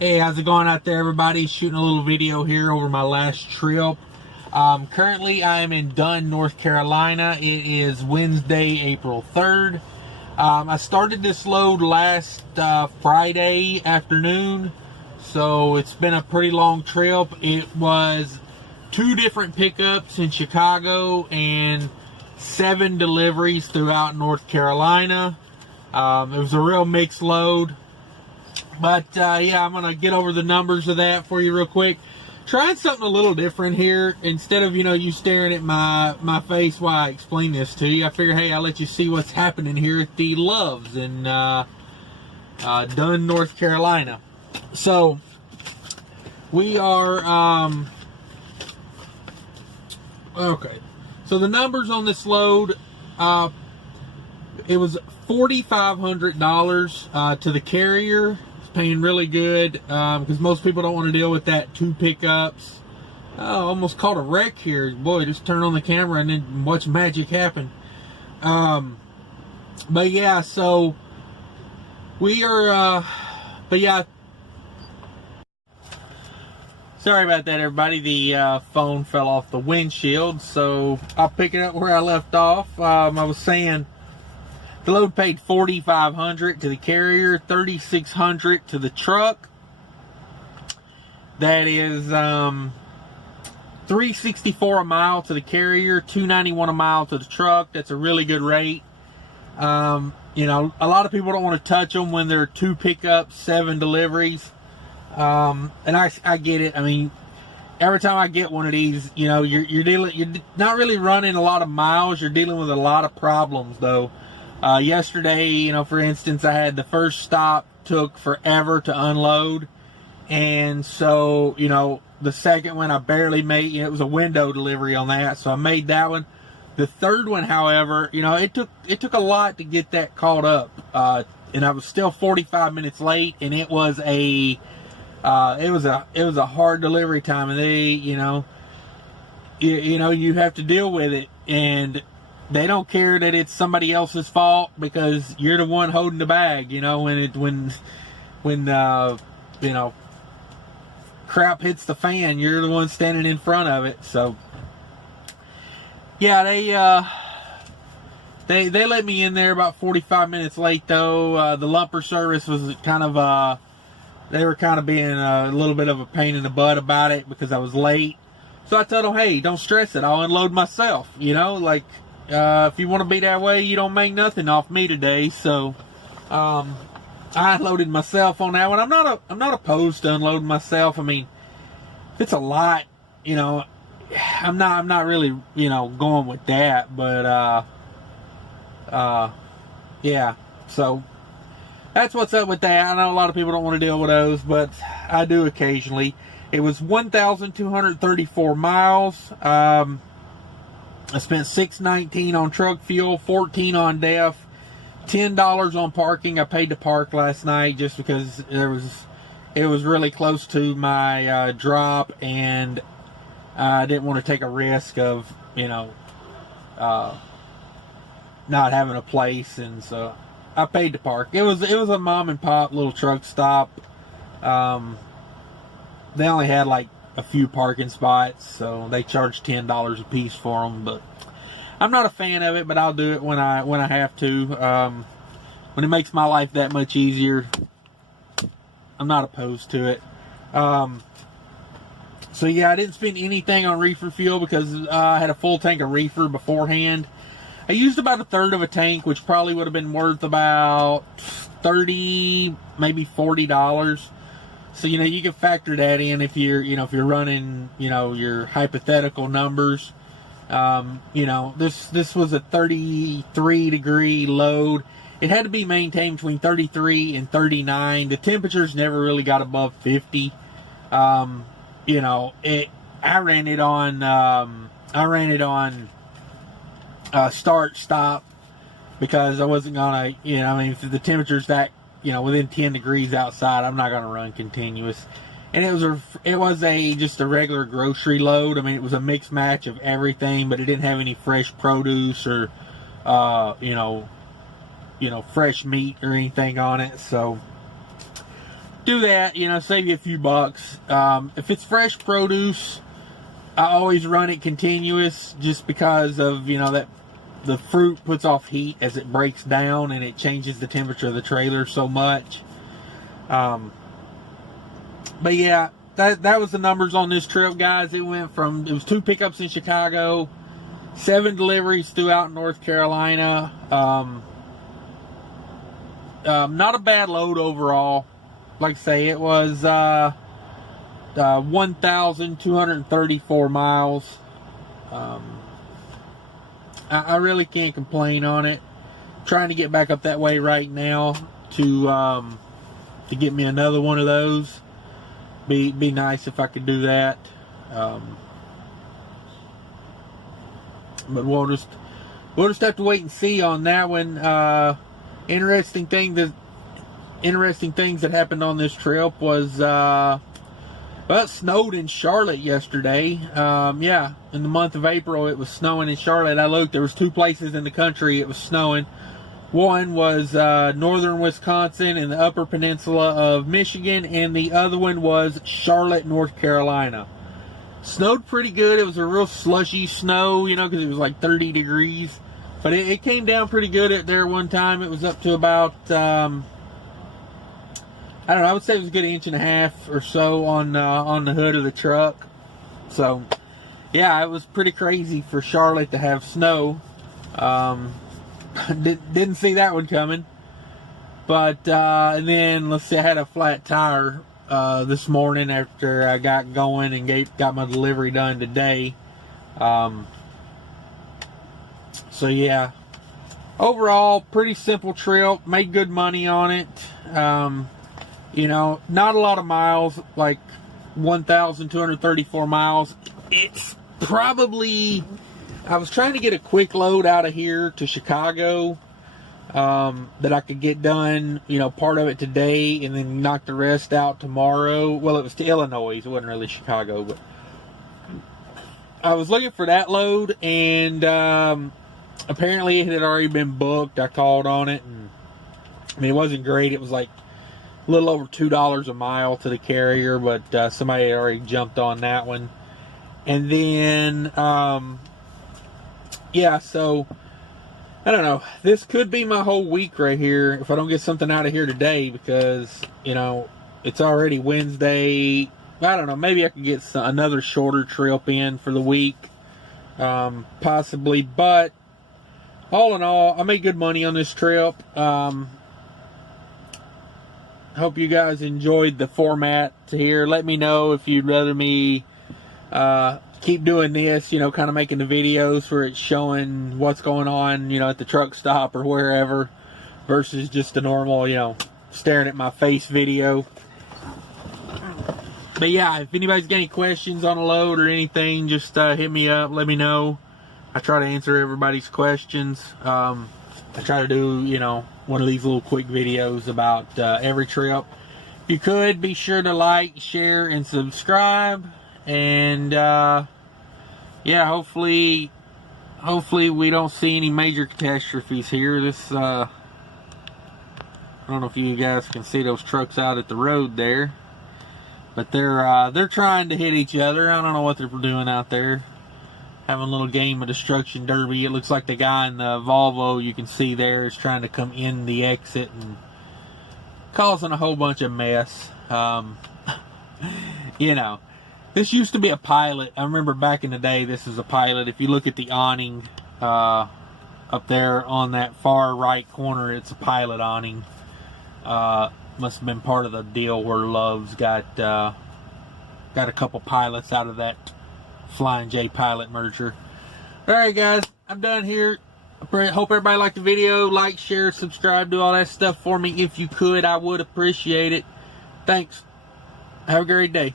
Hey, how's it going out there, everybody? Shooting a little video here over my last trip. Currently, I am in Dunn, North Carolina. It is Wednesday, April 3rd. I started this load last Friday afternoon, so it's been a pretty long trip. It was 2 different pickups in Chicago and 7 deliveries throughout North Carolina. It was a real mixed load. But yeah, I'm gonna get over the numbers of that for you real quick. Trying something a little different here. Instead of you staring at my face while I explain this to you, I figure, hey, I'll let you see what's happening here at the Loves in Dunn, North Carolina. So we are okay. So the numbers on this load, it was $4,500 to the carrier. Paying really good because most people don't want to deal with that 2 pickups. Almost caught a wreck here. Boy, just turn on the camera and then watch magic happen. But yeah, so we are but yeah, sorry about that, everybody. The phone fell off the windshield, so I'll pick it up where I left off. I was saying the load paid $4,500 to the carrier, $3,600 to the truck. That is $364 a mile to the carrier, $291 a mile to the truck. That's a really good rate. A lot of people don't want to touch them when they're 2 pickups, 7 deliveries. And I get it. I mean, every time I get one of these, you're not really running a lot of miles. You're dealing with a lot of problems, though. Yesterday, for instance, I had the first stop took forever to unload. And so, the second one I barely made, it was a window delivery on that. So I made that one. The third one, however, it took a lot to get that caught up. And I was still 45 minutes late, and it was a hard delivery time. And they, you have to deal with it. And they don't care that it's somebody else's fault because you're the one holding the bag. When crap hits the fan, you're the one standing in front of it. So yeah, they let me in there about 45 minutes late though. The lumper service was kind of they were kind of being a little bit of a pain in the butt about it because I was late. So I told them, hey, don't stress it, I'll unload myself. If you want to be that way, you don't make nothing off me today. So I unloaded myself on that one. I'm not opposed to unloading myself. I mean, if it's a lot, I'm not really going with that. But yeah. So that's what's up with that. I know a lot of people don't want to deal with those, but I do occasionally. It was 1,234 miles. I spent $6.19 on truck fuel, $14 on DEF, $10 on parking. I paid to park last night just because it was really close to my drop, and I didn't want to take a risk of not having a place, and so I paid to park. It was a mom and pop little truck stop. They only had like a few parking spots, so they charge $10 a piece for them. But I'm not a fan of it, but I'll do it when I have to. When it makes my life that much easier, I'm not opposed to it. So yeah, I didn't spend anything on reefer fuel because I had a full tank of reefer beforehand. I used about 1/3 of a tank, which probably would have been worth about $30, maybe $40. So, you can factor that in if you're running, your hypothetical numbers. This was a 33-degree load. It had to be maintained between 33 and 39. The temperatures never really got above 50. I ran it on start stop because I wasn't gonna, if the temperature's that within 10 degrees outside, I'm not going to run continuous. And it was just a regular grocery load. I mean, it was a mixed match of everything, but it didn't have any fresh produce or fresh meat or anything on it. So do that, you know, save you a few bucks. If it's fresh produce, I always run it continuous just because of, you know, that the fruit puts off heat as it breaks down and it changes the temperature of the trailer so much. But yeah, that was the numbers on this trip, guys. It was 2 pickups in Chicago, 7 deliveries throughout North Carolina. Not a bad load overall. Like I say, it was 1,234 miles. I really can't complain on it. Trying to get back up that way right now to get me another one of those. Be nice if I could do that. But we'll just have to wait and see on that one. Interesting things that happened on this trip was well, it snowed in Charlotte yesterday. Yeah, in the month of April it was snowing in Charlotte. I looked, there was 2 places in the country it was snowing. One was northern Wisconsin and the upper peninsula of Michigan, and the other one was Charlotte, North Carolina. Snowed pretty good. It was a real slushy snow, you know, because it was like 30 degrees. But it came down pretty good at there one time. It was up to about, I don't know, I would say it was a good 1.5 inches or so on the hood of the truck. So, yeah, it was pretty crazy for Charlotte to have snow. Didn't see that one coming. But, and then, let's see, I had a flat tire this morning after I got going and got my delivery done today. So, yeah. Overall, pretty simple trip. Made good money on it. You know, not a lot of miles, like 1,234 miles. It's probably... I was trying to get a quick load out of here to Chicago that I could get done, you know, part of it today and then knock the rest out tomorrow. Well, it was to Illinois. It wasn't really Chicago, but I was looking for that load, and apparently it had already been booked. I called on it, and I mean, it wasn't great. It was like a little over $2 a mile to the carrier, but somebody had already jumped on that one. And then... yeah, so, I don't know. This could be my whole week right here if I don't get something out of here today because, you know, it's already Wednesday. I don't know. Maybe I can get another shorter trip in for the week. Possibly. But, all in all, I made good money on this trip. Hope you guys enjoyed the format here. Let me know if you'd rather me... keep doing this, you know, kind of making the videos where it's showing what's going on, you know, at the truck stop or wherever, versus just a normal, you know, staring at my face video. But yeah, if anybody's got any questions on a load or anything, just hit me up, let me know. I try to answer everybody's questions. I try to do, you know, one of these little quick videos about every trip. If you could, be sure to like, share, and subscribe. And yeah, hopefully we don't see any major catastrophes here. This I don't know if you guys can see those trucks out at the road there, but they're trying to hit each other. I don't know what they're doing out there, having a little game of destruction derby. It looks like the guy in the Volvo you can see there is trying to come in the exit and causing a whole bunch of mess. You know, this used to be a Pilot. I remember back in the day, this is a Pilot. If you look at the awning up there on that far right corner, it's a Pilot awning. Must have been part of the deal where Love's got a couple Pilots out of that Flying J Pilot merger. Alright guys, I'm done here. I hope everybody liked the video. Like, share, subscribe, do all that stuff for me. If you could, I would appreciate it. Thanks. Have a great day.